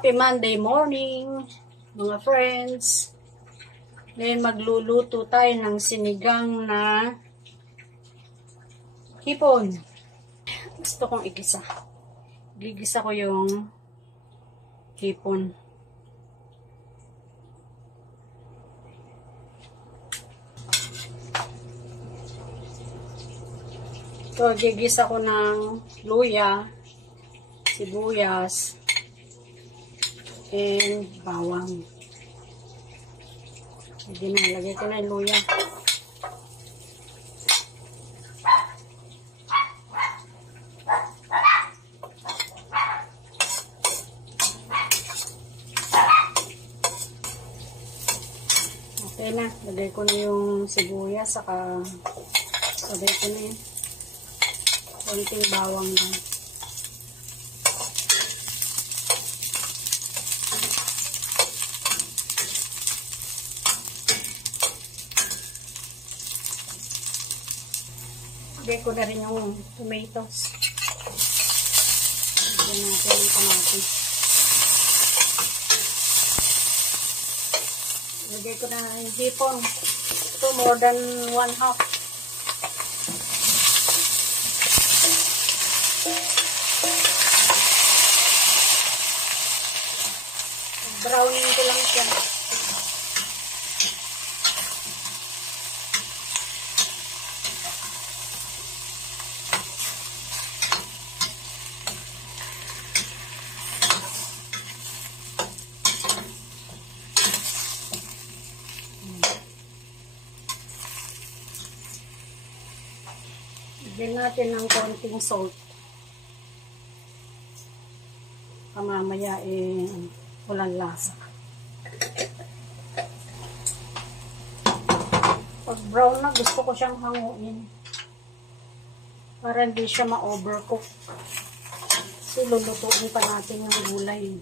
Happy Monday morning, mga friends. Ngayon magluluto tayo ng sinigang na hipon. Gusto kong igisa. Gigisa ko yung hipon. So, gigisa ko ng luya, sibuyas, and bawang. Hindi na, lagay ko na yung luya. Okay na, lagay ko na yung sibuyas, saka lagay ko na yun. Konting bawang lang. Lagay ko na rin yung tomatoes. Lagyan natin yung kamatis. Lagay ko na yung hipon. Ito more than 1/2. Browning ko lang siya. Lagyan natin ng konting salt. Mamaya walang lasa. Pag brown na, gusto ko siyang hanguin. Para hindi siya ma-overcook. Kasi lulutuin pa natin ng gulay.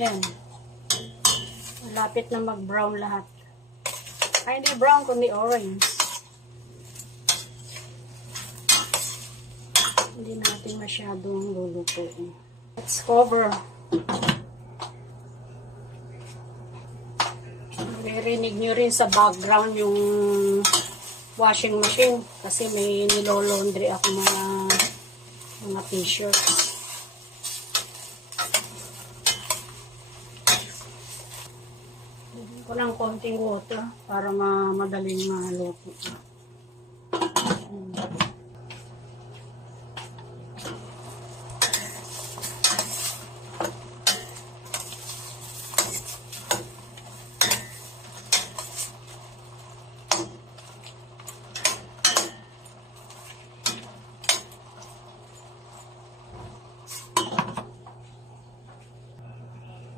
Yan. Malapit na mag-brown lahat. Ay, hindi brown, kundi orange. Hindi natin masyadong lulutuin. Let's cover. Maririnig nyo rin sa background yung washing machine kasi may nilolaundry ako mga t-shirts. Ko ng konting water para madaling maluto.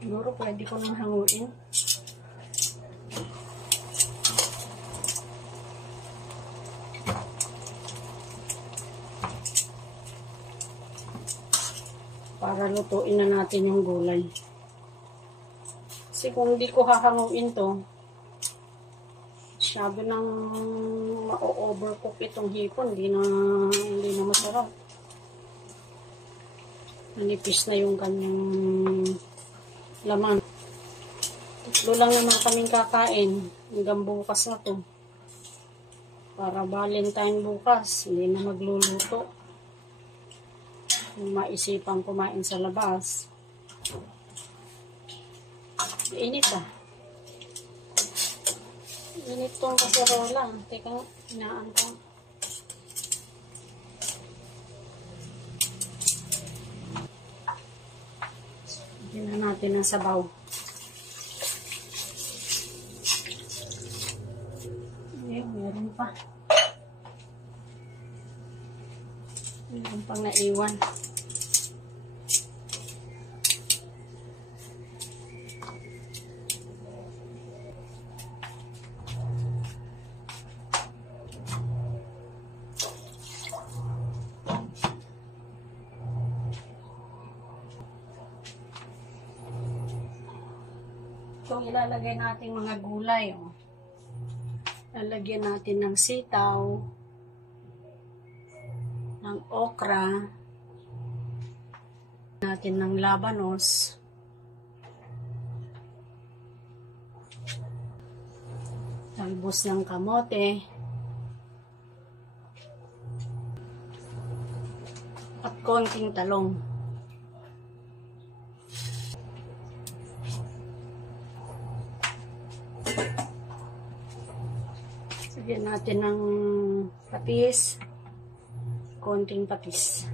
Siguro pwede ko nang hanguin. Para lutuin na natin yung gulay. Kasi kung hindi ko hahanguin to, masyado nang ma-overcook itong hipon, hindi na masarap. Nanipis na yung kanyang laman. Tatlo lang naman kaming kakain. Hanggang bukas na to. Para Valentine bukas, hindi na magluluto. Kung maisipang kumain sa labas. Init ah. Init tong kaserola. Teka, inaan ko. Lagyan na natin ang sabaw. Ayan, meron pa. Meron pang naiwan. Itong ilalagay natin mga gulay. Oh. Lalagyan natin ng sitaw, ng okra, natin ng labanos, talbos ng kamote, at konting talong. Lagyan natin ng patis, konting patis.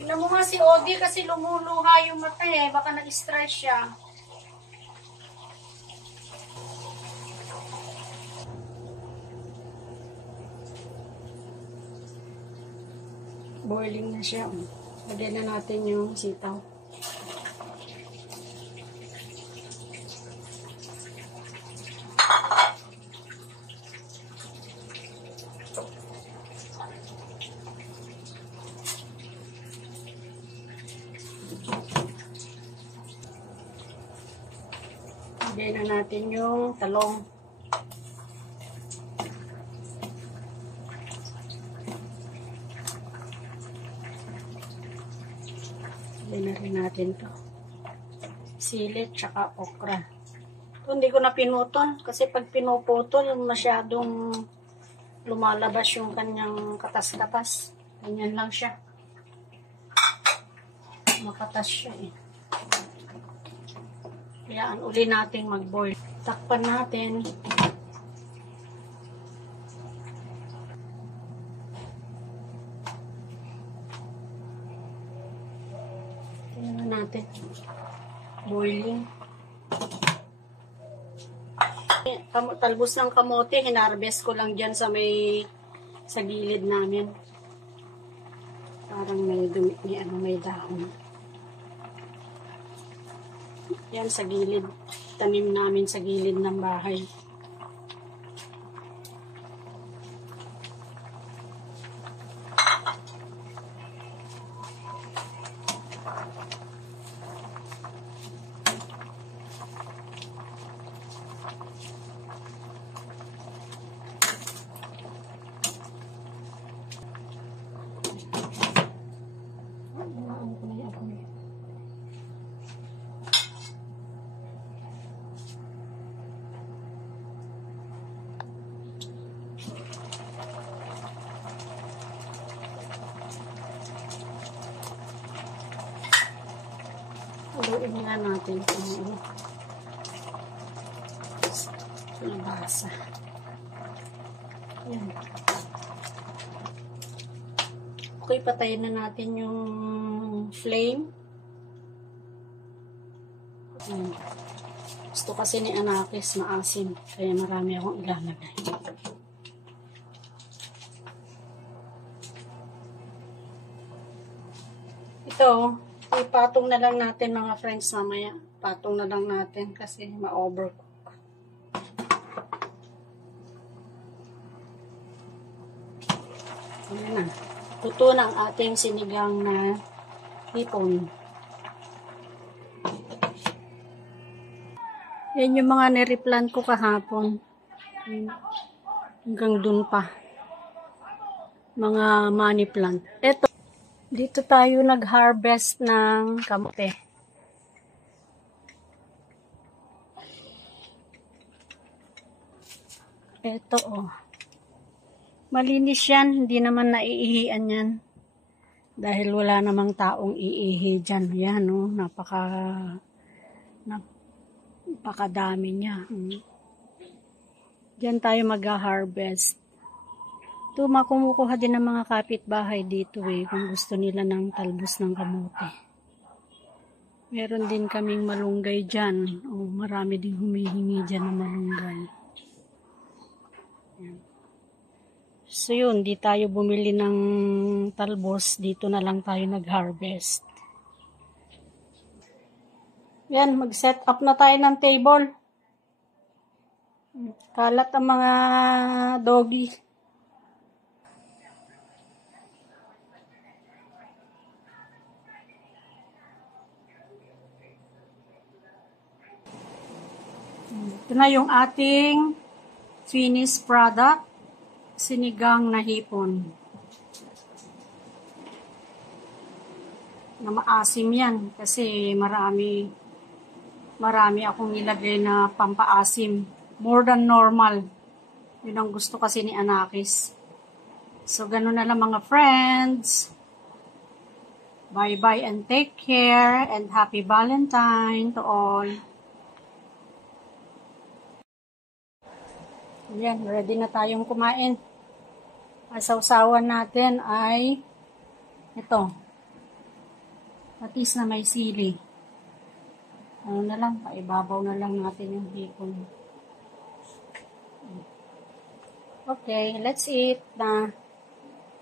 Tignan mo nga si Odi kasi lumuluha yung mata eh. Baka nag-stress siya. Boiling na siya. Lagyan na natin yung sitaw. Lagyan na natin yung talong. Lagyan na rin natin to. Sili tsaka okra. Ito hindi ko na pinutol kasi pag pinuputol masyadong lumalabas yung kanyang katas-katas. Ganyan lang siya. Makatas siya eh. Kayaan uli natin mag-boil. Takpan natin. Kayaan natin. Boiling. Talbos ng kamote, hinarvest ko lang dyan sa gilid namin. Parang may dumi, may dahon. Yan sa gilid. Tanim namin sa gilid ng bahay. Haluin nga natin kung nabasa. Yan. Okay, patayin na natin yung flame. Gusto kasi ni Anakis maasim, kaya marami akong ilalagay. Ito, ipatong na lang natin mga friends mamaya. Patong na lang natin kasi ma-overcook. Ayan na. Luto na ang ating sinigang na hipon. Yan yung mga nireplant ko kahapon. Hanggang dun pa. Mga money plant. Eto. Dito tayo nag-harvest ng kamote. Ito oh. Malinis yan. Hindi naman naiihian yan. Dahil wala namang taong iihi dyan. Yan oh. Napakadami niya. Diyan tayo mag-harvest. Ito, makumukuha din ng mga kapitbahay dito eh, kung gusto nila ng talbos ng kamote. Meron din kaming malunggay dyan. O, marami din humihingi dyan ng malunggay. Yan. So yun, di tayo bumili ng talbos, dito na lang tayo nag-harvest. Yan, mag-set up na tayo ng table. Kalat ang mga doggy. Ito na yung ating finished product, sinigang na hipon. Na maasim yan kasi marami akong nilagay na pampaasim. More than normal. Yun ang gusto kasi ni Anakis. So, ganun na lang mga friends. Bye-bye and take care and happy Valentine to all. Ayan, ready na tayong kumain. Ang sausawan natin ay ito. Patis na may sili. Ano na lang, paibabaw na lang natin yung hipon. Okay, let's eat na.